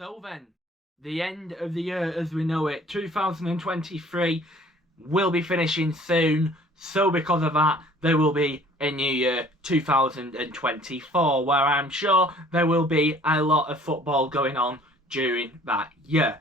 So then, the end of the year as we know it, 2023, will be finishing soon. So because of that, there will be a new year, 2024, where I'm sure there will be a lot of football going on during that year.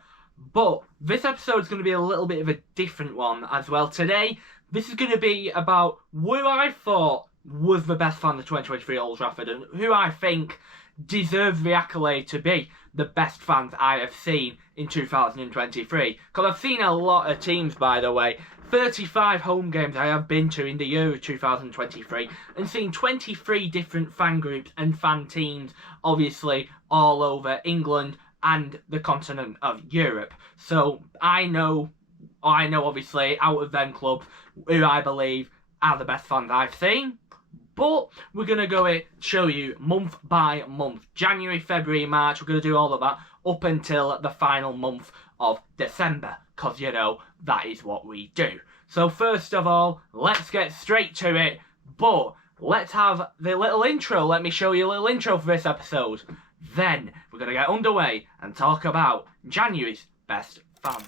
But this episode is going to be a little bit of a different one as well. Today, this is going to be about who I thought was the best fan of 2023 Old Trafford and who I think deserves the accolade to be the best fans I have seen in 2023. Because I've seen a lot of teams, by the way. 35 home games I have been to in the year of 2023 and seen 23 different fan groups and fan teams, obviously, all over England and the continent of Europe. So I know obviously, out of them clubs, who I believe are the best fans I've seen. But we're going to go show you month by month. January, February, March. We're going to do all of that up until the final month of December. Because, you know, that is what we do. So first of all, let's get straight to it. But let's have the little intro. Let me show you a little intro for this episode. Then we're going to get underway and talk about January's best fan.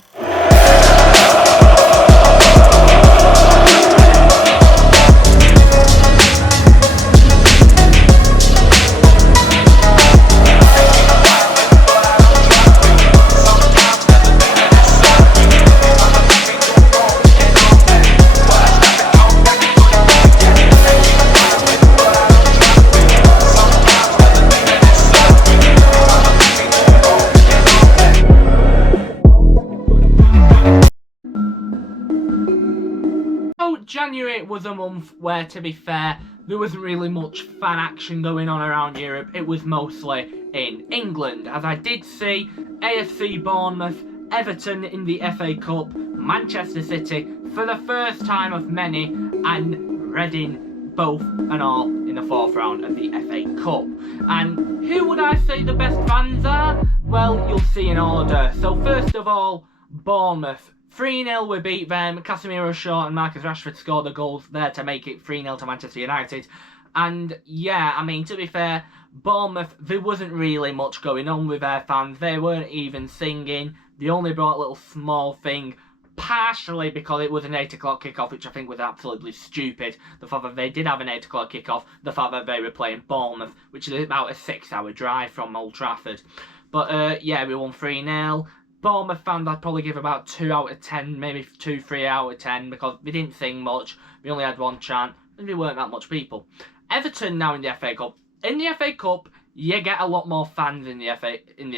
January was a month where, to be fair, there wasn't really much fan action going on around Europe. It was mostly in England, as I did see AFC Bournemouth, Everton in the FA Cup, Manchester City for the first time of many, and Reading both and all in the fourth round of the FA Cup. And who would I say the best fans are? Well, you'll see in order. So first of all, Bournemouth. 3-0 we beat them. Casemiro, Shaw and Marcus Rashford scored the goals there to make it 3-0 to Manchester United. And yeah, I mean, to be fair, Bournemouth, there wasn't really much going on with their fans. They weren't even singing. They only brought a little small thing, partially because it was an 8 o'clock kickoff, which I think was absolutely stupid. The fact that they did have an 8 o'clock kickoff, the fact that they were playing Bournemouth, which is about a 6-hour drive from Old Trafford. But yeah, we won 3-0. Bournemouth fans, I'd probably give about 2 out of 10, maybe 2-3 out of 10, because we didn't sing much, we only had one chant, and we weren't that much people. Everton now in the FA Cup. In the FA Cup, you get a lot more fans in the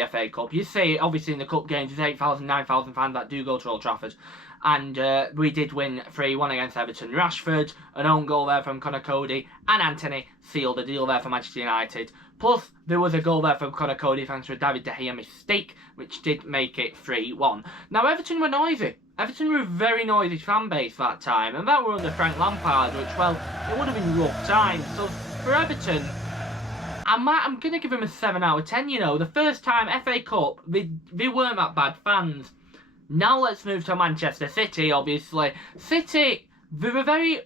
FA Cup. You see, obviously in the Cup games, there's 8,000, 9,000 fans that do go to Old Trafford. And we did win 3-1 against Everton. Rashford, an own goal there from Conor Cody, and Anthony sealed the deal there for Manchester United. Plus, there was a goal there from Conor Cody thanks to a David De Gea mistake, which did make it 3-1. Now, Everton were noisy. Everton were a very noisy fan base that time, and that were under Frank Lampard, which, well, it would have been rough times. So, for Everton, I'm going to give them a 7 out of 10, you know. The first time FA Cup, they weren't that bad fans. Now let's move to Manchester City, obviously. City, they're a very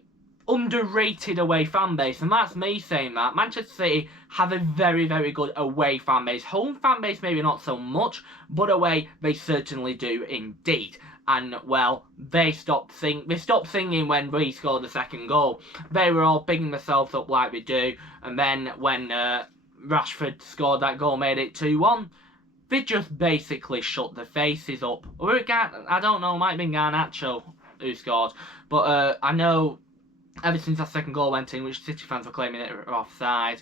underrated away fan base, and that's me saying that. Manchester City have a very, very good away fan base. Home fan base maybe not so much, but away they certainly do indeed. And well, they stopped singing when we scored the second goal. They were all bigging themselves up like they do, and then when Rashford scored that goal, made it 2-1. They just basically shut their faces up. Or I don't know, it might have been Garnacho who scored, but I know ever since that second goal went in, which City fans were claiming it were offside,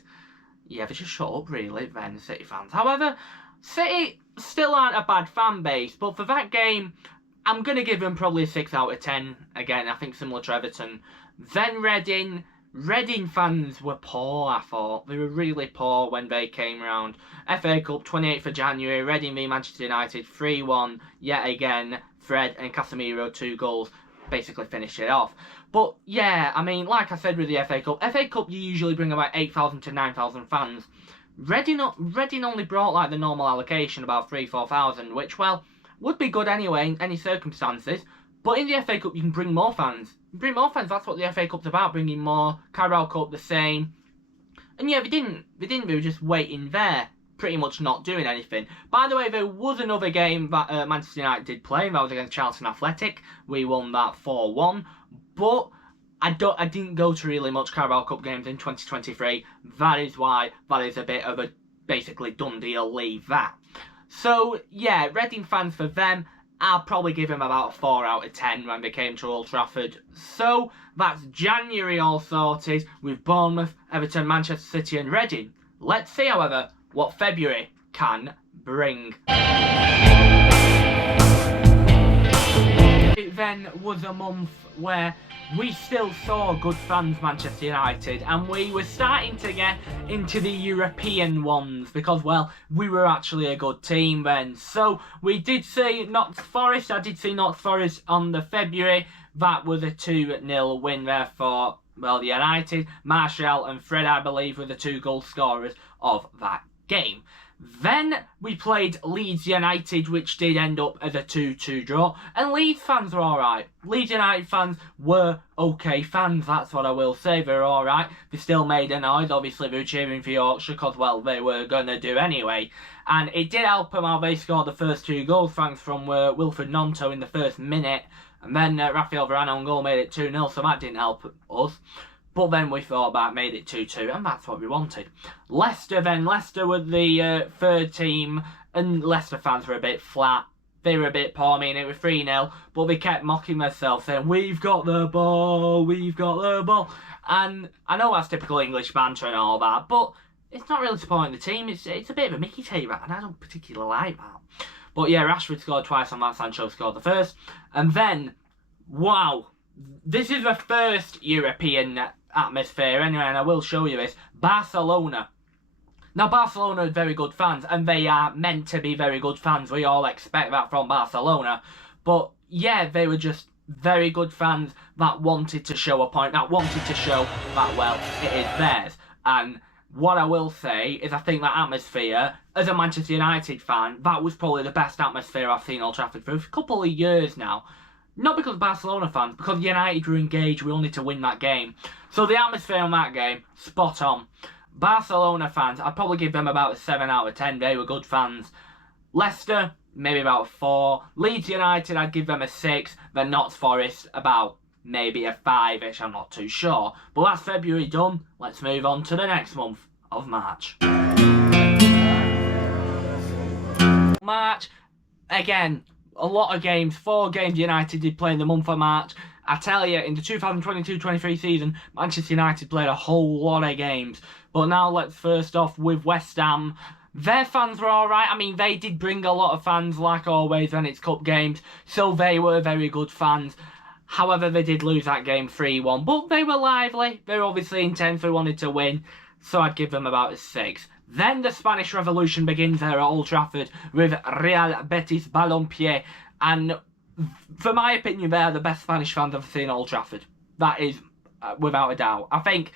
yeah, they just shut up really, then, City fans. However, City still aren't a bad fan base, but for that game, I'm going to give them probably a 6 out of 10. Again, I think similar to Everton. Then Reading. Reading fans were poor, I thought. They were really poor when they came round. FA Cup, 28th of January, Reading v Manchester United, 3-1. Yet again, Fred and Casemiro, 2 goals, basically finished it off. But yeah, I mean, like I said with the FA Cup you usually bring about 8,000 to 9,000 fans. Reading only brought like the normal allocation, about 3,000-4,000, which, well, would be good anyway in any circumstances. But in the FA Cup, you can bring more fans. That's what the FA Cup's about, bringing more. Carabao Cup, the same. And yeah, they didn't. They were just waiting there. pretty much not doing anything. By the way, there was another game that Manchester United did play, and that was against Charlton Athletic. We won that 4-1, but I didn't go to really much Carabao Cup games in 2023. That is why that is a bit of a basically done deal, leave that. So yeah, Reading fans, for them, I'll probably give them about a 4 out of 10 when they came to Old Trafford. So that's January all sorted with Bournemouth, Everton, Manchester City and Reading. Let's see, however, what February can bring. It then was a month where we still saw good fans, Manchester United, and we were starting to get into the European ones because, well, we were actually a good team then. So we did see Notts Forest. I did see Notts Forest on the February. That was a 2-0 win there for, well, the United. Martial and Fred, I believe, were the 2 goal scorers of that game. Then we played Leeds United, which did end up as a 2-2 draw. And Leeds fans were alright. Leeds United fans were okay fans, that's what I will say. They were alright. They still made a noise. Obviously, they were cheering for Yorkshire because, well, they were going to do anyway. And it did help them how they scored the first 2 goals, thanks from Wilfred Gnonto in the first minute. And then Rafael Varane on goal made it 2-0, so that didn't help us. But then we thought about made it 2-2, and that's what we wanted. Leicester then. Leicester were the third team, and Leicester fans were a bit flat. They were a bit poor. I mean, it was 3-0, but they kept mocking themselves, saying, "We've got the ball, we've got the ball." And I know that's typical English banter and all that, but it's not really supporting the team. It's a bit of a Mickey take, that, and I don't particularly like that. But yeah, Rashford scored twice on that. Sancho scored the first. And then, wow, this is the first European atmosphere anyway, and I will show you this. Barcelona. Now, Barcelona are very good fans, and they are meant to be very good fans. We all expect that from Barcelona. But yeah, they were just very good fans that wanted to show a point, that wanted to show that, well, it is theirs. And what I will say is I think that atmosphere, as a Manchester United fan, that was probably the best atmosphere I've seen Old Trafford for a couple of years now. Not because Barcelona fans, because United were engaged, we wanted to win that game. So the atmosphere in that game, spot on. Barcelona fans, I'd probably give them about a 7 out of 10. They were good fans. Leicester, maybe about a 4. Leeds United, I'd give them a 6. Then Notts Forest, about maybe a 5-ish, I'm not too sure. But that's February done. Let's move on to the next month of March. March, again, a lot of games. 4 games United did play in the month of March. I tell you, in the 2022-23 season, Manchester United played a whole lot of games. But now let's first off with West Ham. Their fans were alright. I mean, they did bring a lot of fans, like always, when it's cup games. So they were very good fans. However, they did lose that game 3-1. But they were lively. They were obviously intense. They wanted to win. So I'd give them about a 6. Then the Spanish Revolution begins there at Old Trafford with Real Betis Balompié. And for my opinion, they're the best Spanish fans I've seen at Old Trafford. That is without a doubt. I think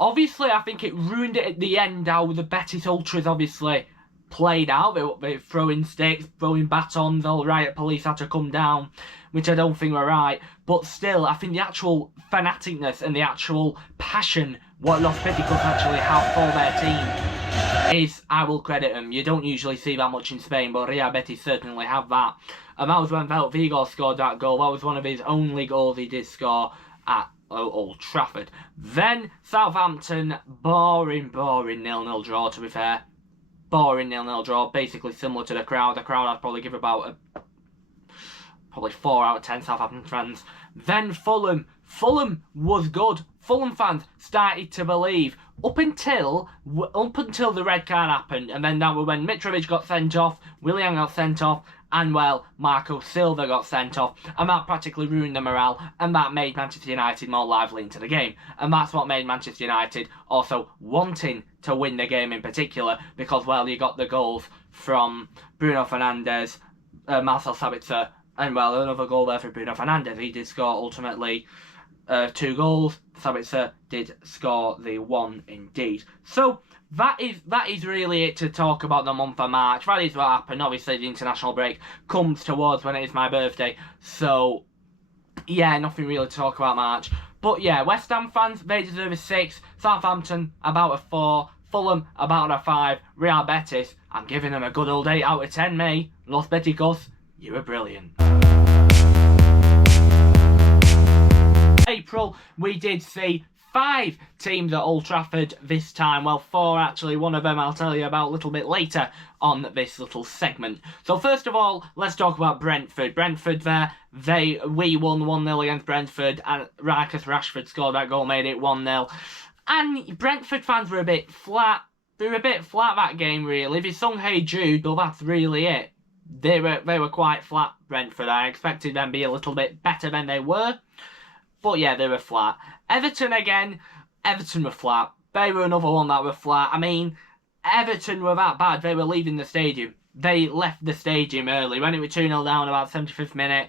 it ruined it at the end how the Betis Ultras obviously played out. They were throwing sticks, throwing batons, all riot police had to come down, which I don't think were right. But still, I think the actual fanaticness and the actual passion what Los Peticos actually have for their team is, I will credit them. You don't usually see that much in Spain, but Real Betis certainly have that. And that was when Velt Vigo scored that goal. That was one of his only goals he did score at Old Trafford. Then Southampton, boring 0-0 draw, to be fair. Boring 0-0 draw, basically similar to the crowd. The crowd I'd probably give about probably 4 out of 10 Southampton fans. Then Fulham. Fulham was good. Fulham fans started to believe up until the red card happened, and then that was when Mitrovic got sent off, Willian got sent off, and well, Marco Silva got sent off, and that practically ruined the morale, and that made Manchester United more lively into the game. And that's what made Manchester United also wanting to win the game in particular, because, well, you got the goals from Bruno Fernandes, Marcel Sabitzer, and, well, another goal there for Bruno Fernandes. He did score, ultimately, 2 goals. Sabitzer did score the 1 indeed. So, that is really it to talk about the month of March. That is what happened. Obviously, the international break comes towards when it is my birthday. So, yeah, nothing really to talk about March. But yeah, West Ham fans, they deserve a 6. Southampton, about a 4. Fulham about a 5. Real Betis, I'm giving them a good old 8 out of 10, mate. Los Beticos, you were brilliant. April, we did see 5 teams at Old Trafford this time. Well, 4 actually. One of them I'll tell you about a little bit later on this little segment. So first of all, let's talk about Brentford. Brentford there, we won 1-0 against Brentford, and Marcus Rashford scored that goal, made it 1-0. And Brentford fans were a bit flat. They were a bit flat that game, really. They sung Hey Jude, but that's really it. They were quite flat, Brentford. I expected them to be a little bit better than they were. But yeah, they were flat. Everton again. Everton were flat. They were another one that were flat. I mean, Everton were that bad. They were leaving the stadium. They left the stadium early. When it was 2-0 down about 75th minute,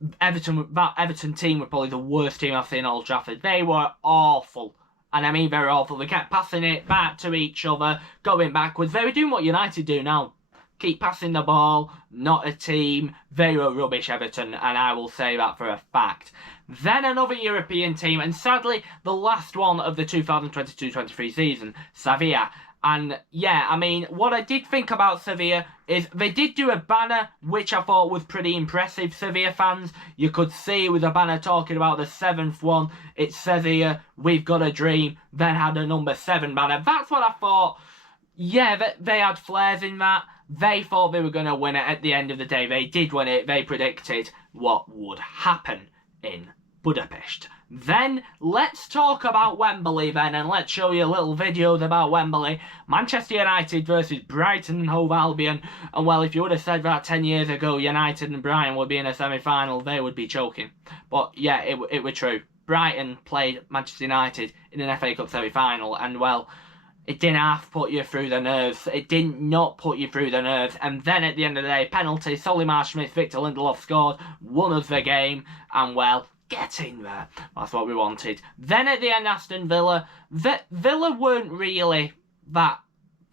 that Everton team were probably the worst team I've seen at Old Trafford. They were awful. And I mean very awful. They kept passing it back to each other, going backwards. They were doing what United do now. Keep passing the ball, not a team. They were rubbish, Everton, and I will say that for a fact. Then another European team, and sadly, the last one of the 2022-23 season, Sevilla. And yeah, I mean, what I did think about Sevilla is they did do a banner, which I thought was pretty impressive, Sevilla fans. You could see with a banner talking about the 7th one. It's Sevilla, we've got a dream, then had a number 7 banner. That's what I thought. Yeah, they had flares in that. They thought they were going to win it. At the end of the day, they did win it. They predicted what would happen in Budapest. Then, let's talk about Wembley then, and let's show you little videos about Wembley. Manchester United versus Brighton and Hove Albion. And well, if you would have said that 10 years ago, United and Brighton would be in a semi-final, they would be choking. But yeah, it were true. Brighton played Manchester United in an FA Cup semi-final, and well, it didn't half put you through the nerves. It did not put you through the nerves. And then at the end of the day, penalty, Solly Marsh-Smith, Victor Lindelof scored, won us the game, and well, get in there. That's what we wanted. Then at the end, Aston Villa. Villa weren't really that...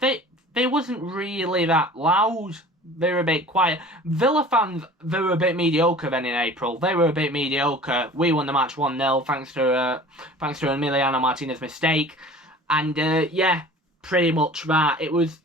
They wasn't really that loud. They were a bit quiet. Villa fans, they were a bit mediocre then in April. They were a bit mediocre. We won the match 1-0 thanks to Emiliano Martinez's mistake. And yeah, pretty much that. It was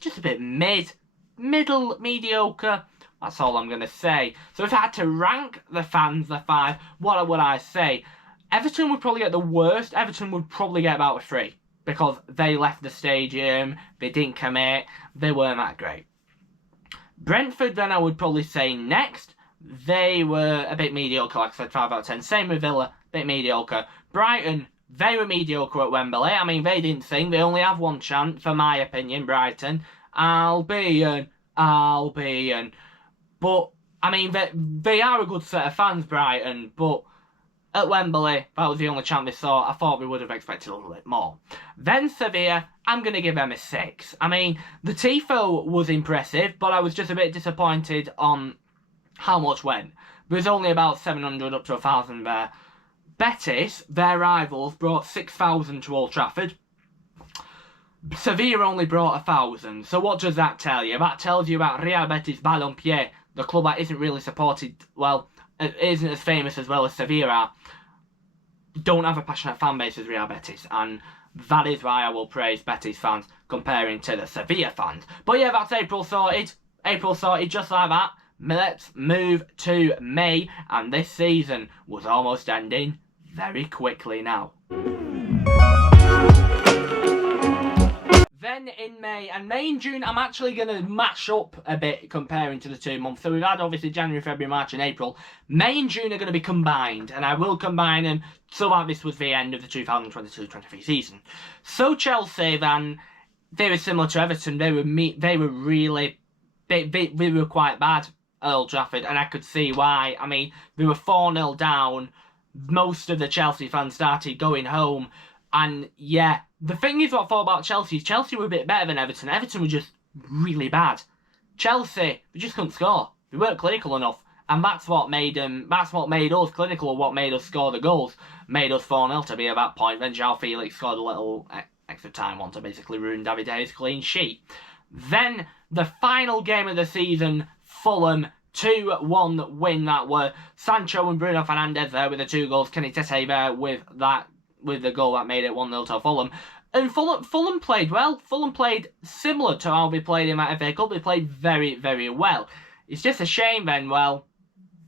just a bit middle, mediocre. That's all I'm going to say. So if I had to rank the fans, the 5, what would I say? Everton would probably get the worst. Everton would probably get about a 3. Because they left the stadium, they didn't commit, they weren't that great. Brentford then I would probably say next. They were a bit mediocre, like I said, 5 out of 10. Same with Villa, a bit mediocre. Brighton, they were mediocre at Wembley. I mean, they didn't sing. They only have one chant, for my opinion, Brighton. Albion. But, I mean, they are a good set of fans, Brighton. But at Wembley, that was the only chant they saw. I thought we would have expected a little bit more. Then Sevilla, I'm going to give them a 6. I mean, the Tifo was impressive, but I was just a bit disappointed on how much went. There's only about 700 up to 1,000 there. Betis, their rivals, brought 6,000 to Old Trafford. Sevilla only brought 1,000. So what does that tell you? That tells you about Real Betis Balompié, the club that isn't really supported, well, it isn't as famous as well as Sevilla are. Don't have a passionate fan base as Real Betis, and that is why I will praise Betis fans comparing to the Sevilla fans. But yeah, that's April sorted. April sorted just like that. Let's move to May, and this season was almost ending very quickly now. Then in May and June, I'm actually going to mash up a bit comparing to the 2 months. So we've had obviously January, February, March and April. May and June are going to be combined, and I will combine them so that this was the end of the 2022-23 season. So Chelsea then, they were similar to Everton. They were really, they were quite bad at Old Trafford, and I could see why. I mean, they were 4-0 down. Most of the Chelsea fans started going home. And yeah, the thing is what I thought about Chelsea. Chelsea were a bit better than Everton. Everton were just really bad. Chelsea, they just couldn't score. They weren't clinical enough. And that's what made us clinical, what made us score the goals. Made us 4-0 to be at that point. Then João Felix scored a little extra time one to basically ruin David Dea's clean sheet. Then the final game of the season, Fulham 2-1 win that were. Sancho and Bruno Fernandes there with the 2 goals. Kenny Tete there with the goal that made it 1-0 to Fulham. And Fulham played well. Fulham played similar to how they played in that FA Cup. They played very, very well. It's just a shame then, well,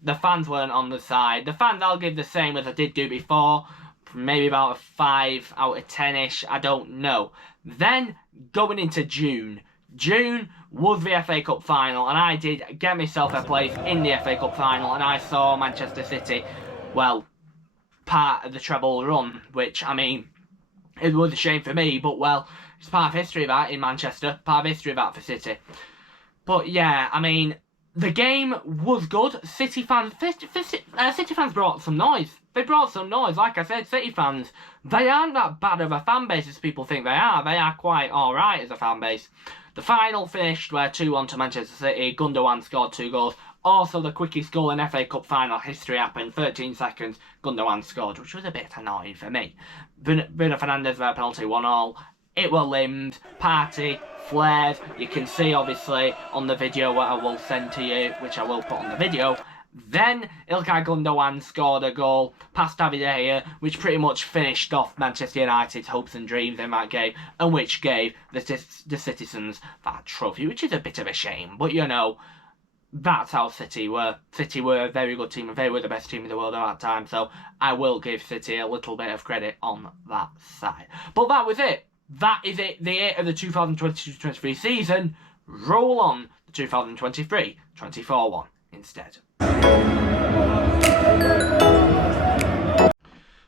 the fans weren't on the side. The fans I'll give the same as I did do before. Maybe about a 5 out of 10-ish. I don't know. Then, going into June. June was the FA Cup final, and I did get myself a place in the FA Cup final, and I saw Manchester City, well, part of the treble run, which, I mean, it was a shame for me, but, well, it's part of history of that in Manchester, part of history of that for City. But, yeah, I mean, the game was good. City fans brought some noise. They brought some noise. Like I said, City fans, they aren't that bad of a fan base as people think they are. They are quite alright as a fan base. The final finished where 2-1 to Manchester City. Gundogan scored 2 goals. Also, the quickest goal in FA Cup final history happened. 13 seconds, Gundogan scored, which was a bit annoying for me. Bruno Fernandes, their penalty, 1-1. It were limbed, party, flares. You can see, obviously, on the video what I will send to you, which I will put on the video. Then, Ilkay Gundogan scored a goal past David De Gea, which pretty much finished off Manchester United's hopes and dreams in that game, and which gave the citizens that trophy, which is a bit of a shame. But, you know, that's how City were. City were a very good team, and they were the best team in the world at that time, so I will give City a little bit of credit on that side. But that was it. That is it, the 8 of the 2022-23 season. Roll on the 2023-24 one instead.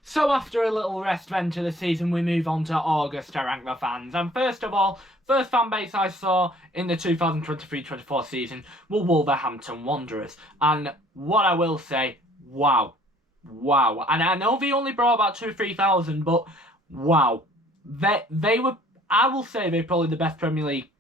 So after a little rest then to the season, we move on to August to rank the fans. And first of all, first fan base I saw in the 2023-24 season were Wolverhampton Wanderers. And what I will say, wow. And I know they only brought about 2,000 or 3,000, but wow. They were, I will say, they're probably the best Premier League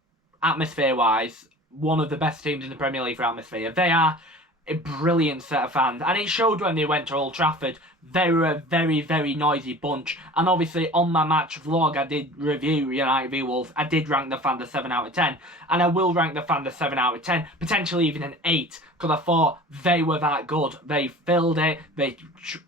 atmosphere-wise. One of the best teams in the Premier League for atmosphere. They are a brilliant set of fans, and it showed when they went to Old Trafford. They were a very, very noisy bunch, and obviously on my match vlog I did review United v Wolves. I did rank the fans a 7 out of 10, and I will rank the fans a 7 out of 10, potentially even an 8, because I thought they were that good. They filled it, they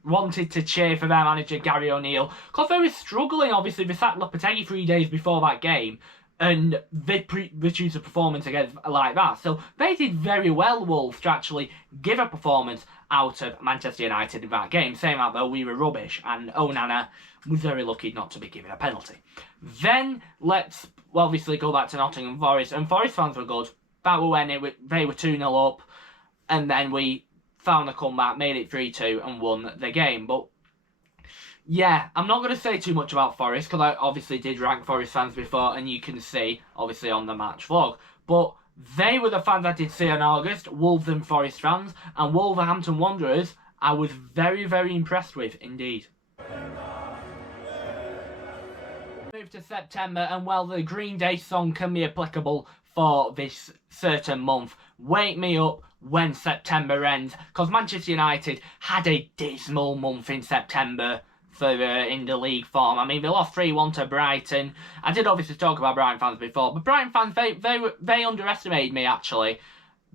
wanted to cheer for their manager Gary O'Neill, because they were struggling. Obviously they sacked Lopetegui 3 days before that game, and they produced a performance against like that. So they did very well, Wolves, to actually give a performance out of Manchester United in that game. Saying that, though, we were rubbish, and Onana was very lucky not to be given a penalty. Then let's obviously go back to Nottingham Forest, and Forest fans were good. That was when they were 2-0 up, and then we found a comeback, made it 3-2, and won the game. But yeah, I'm not going to say too much about Forest, because I obviously did rank Forest fans before, and you can see, obviously, on the match vlog. But they were the fans I did see in August, Wolves and Forest fans, and Wolverhampton Wanderers, I was very, very impressed with, indeed. Move to September, and well, the Green Day song can be applicable for this certain month. Wake me up when September ends, because Manchester United had a dismal month in September in the league form. I mean, they lost 3-1 to Brighton. I did obviously talk about Brighton fans before, but Brighton fans, they underestimated me, actually,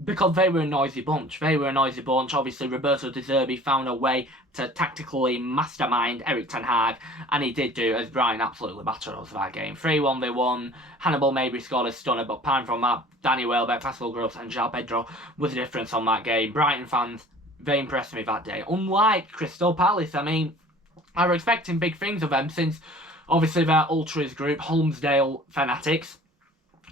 because they were a noisy bunch. Obviously, Roberto De Zerbi found a way to tactically mastermind Eric Ten Hag, and he did do, as Brighton absolutely battered us that game. 3-1 they won. Hannibal Mabry scored a stunner, but apart from that, Danny Welbeck, Pascal Gross and João Pedro was the difference on that game. Brighton fans, they impressed me that day. Unlike Crystal Palace, I mean, I was expecting big things of them, since obviously their Ultras group, Holmesdale Fanatics,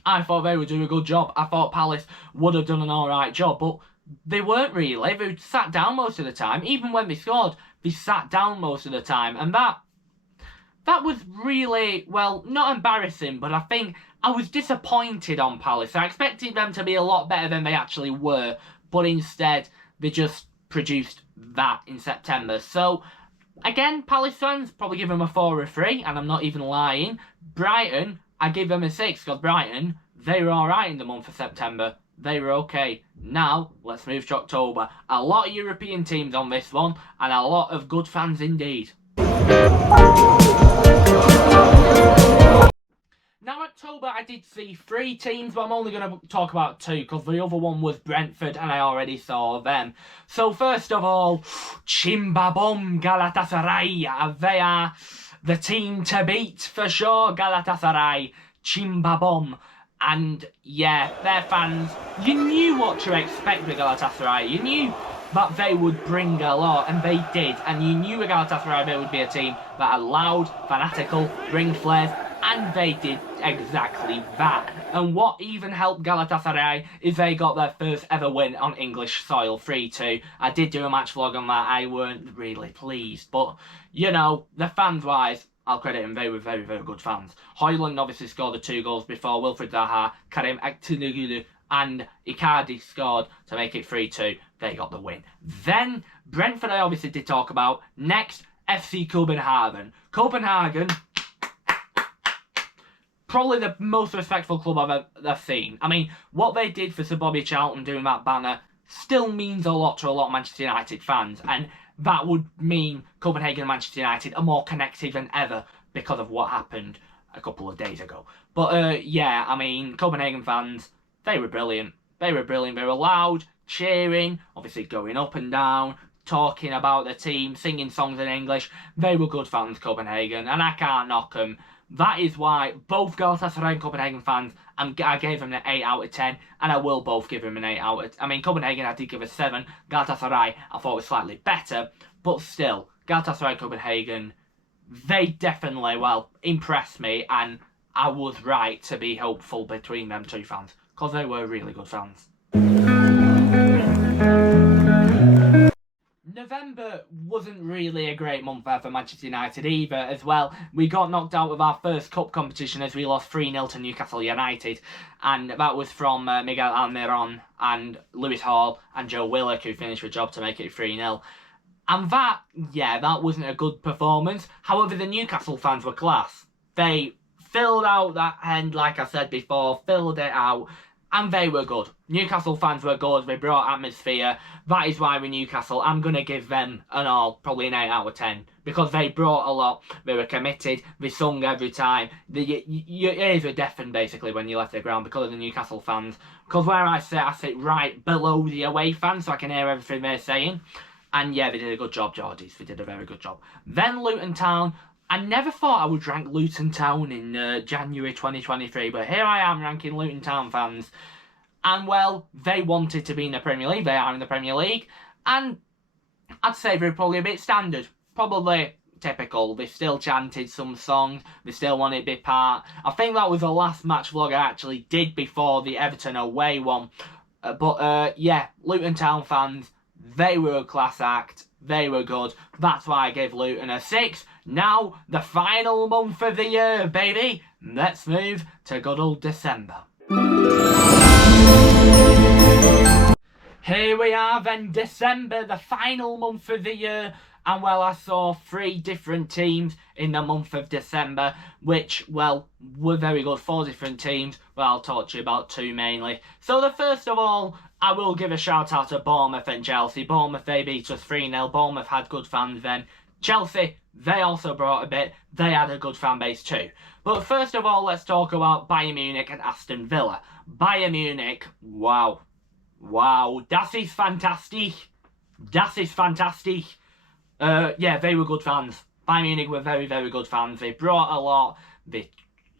I thought they would do a good job. I thought Palace would have done an alright job, but they weren't really. They sat down most of the time. Even when they scored, they sat down most of the time. And that was really, well, not embarrassing, but I think I was disappointed on Palace. I expected them to be a lot better than they actually were, but instead they just produced that in September. So again, Palace fans, probably give them a 4 or 3, and I'm not even lying. Brighton, I give them a 6, because Brighton, they were alright in the month of September. They were okay. Now, let's move to October. A lot of European teams on this one, and a lot of good fans indeed. Now, October, I did see 3 teams, but I'm only going to talk about 2, because the other one was Brentford, and I already saw them. So, first of all, Chimbabom Galatasaray. They are the team to beat for sure, Galatasaray, Chimbabom. And yeah, their fans, you knew what to expect with Galatasaray. You knew that they would bring a lot, and they did. And you knew with Galatasaray they would be a team that are loud, fanatical, bring flares, and they did exactly that. And what even helped Galatasaray is they got their first ever win on English soil, 3-2. I did do a match vlog on that. I weren't really pleased, but you know, the fans-wise, I'll credit them. They were very, very good fans. Højlund obviously scored the 2 goals before. Wilfried Zaha, Karim Aktürkoğlu and Icardi scored to make it 3-2. They got the win. Then, Brentford I obviously did talk about. Next, FC Copenhagen. Copenhagen, probably the most respectful club I've ever seen. I mean, what they did for Sir Bobby Charlton doing that banner still means a lot to a lot of Manchester United fans. And that would mean Copenhagen and Manchester United are more connected than ever because of what happened a couple of days ago. But yeah, I mean, Copenhagen fans, they were brilliant. They were brilliant. They were loud, cheering, obviously going up and down, talking about the team, singing songs in English. They were good fans, Copenhagen, and I can't knock them. That is why both Galatasaray and Copenhagen fans, I gave them an 8 out of 10, and I will both give them an 8 out of 10. I mean, Copenhagen I did give a 7, Galatasaray I thought was slightly better, but still, Galatasaray and Copenhagen, they definitely, well, impressed me, and I was right to be hopeful between them two fans, because they were really good fans. November wasn't really a great month there for Manchester United either as well. We got knocked out of our first cup competition as we lost 3-0 to Newcastle United, and that was from Miguel Almiron and Lewis Hall and Joe Willock, who finished the job to make it 3-0. And that, yeah, that wasn't a good performance. However, the Newcastle fans were class. They filled out that end, like I said before, filled it out, and they were good. Newcastle fans were good. They brought atmosphere. That is why with Newcastle, I'm going to give them an all, probably an 8 out of 10. Because they brought a lot. They were committed. They sung every time. Your ears were deafened, basically, when you left the ground because of the Newcastle fans. Because where I sit right below the away fans, so I can hear everything they're saying. And yeah, they did a good job, Geordies. They did a very good job. Then Luton Town. I never thought I would rank Luton Town in January 2023, but here I am ranking Luton Town fans. And well, they wanted to be in the Premier League. They are in the Premier League. And I'd say they're probably a bit standard. Probably typical. They still chanted some songs. They still wanted to be part. I think that was the last match vlog I actually did before the Everton away one. But yeah, Luton Town fans, they were a class act. They were good. That's why I gave Luton a 6. Now, the final month of the year, baby. Let's move to good old December. Here we are then, December, the final month of the year. And well, I saw 3 different teams in the month of December, which, well, were very good. 4 different teams. Well, I'll talk to you about 2 mainly. So the first of all, I will give a shout out to Bournemouth and Chelsea. Bournemouth, they beat us 3-0. Bournemouth had good fans then. Chelsea, they also brought a bit. They had a good fan base too. But first of all, let's talk about Bayern Munich and Aston Villa. Bayern Munich, wow. Wow, das ist fantastisch. Das ist fantastisch. Yeah, they were good fans. Bayern Munich were very, very good fans. They brought a lot. They,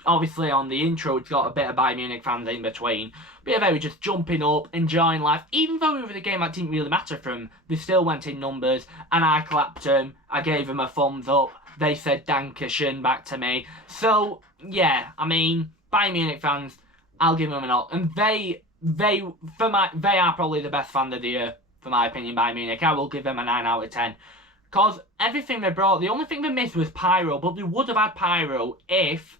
obviously, on the intro, it's got a bit of Bayern Munich fans in between. But yeah, they were just jumping up, enjoying life. Even though we were the game that didn't really matter for them, they still went in numbers. And I clapped them. I gave them a thumbs up. They said Dankeschön back to me. So, yeah, I mean, Bayern Munich fans, I'll give them an all. And they are probably the best fan of the year, for my opinion, Bayern Munich. I will give them a 9 out of 10. Because everything they brought, the only thing they missed was pyro, but they would have had pyro if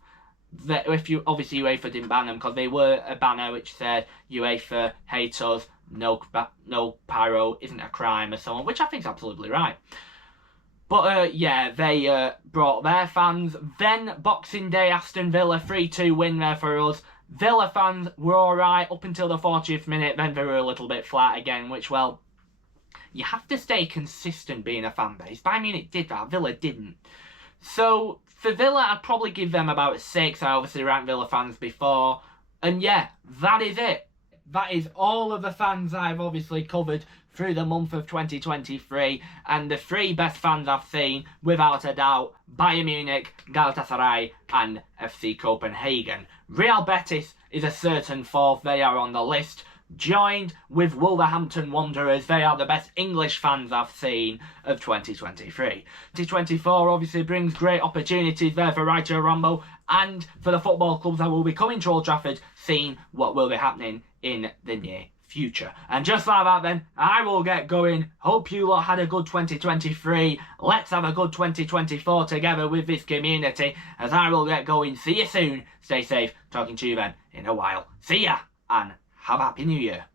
obviously UEFA didn't ban them, because they were a banner which said UEFA hates us, no pyro isn't a crime or so on, which I think is absolutely right. But yeah, they brought their fans. Then Boxing Day, Aston Villa 3-2 win there for us. Villa fans were alright up until the 40th minute, then they were a little bit flat again, which, well, you have to stay consistent being a fan base. Bayern Munich did that, Villa didn't. So, for Villa, I'd probably give them about a 6. I obviously ranked Villa fans before. And yeah, that is it. that is all of the fans I've obviously covered through the month of 2023, and the 3 best fans I've seen, without a doubt, Bayern Munich, Galatasaray and FC Copenhagen. Real Betis is a certain 4th, they are on the list, joined with Wolverhampton Wanderers. They are the best English fans I've seen of 2023. 2024 obviously brings great opportunities there for Writer Rambo and for the football clubs that will be coming to Old Trafford, seeing what will be happening in the near future. And just like that then, I will get going. Hope you lot had a good 2023. Let's have a good 2024 together with this community, as I will get going. See you soon. Stay safe. Talking to you then in a while. See ya, and have a Happy New Year.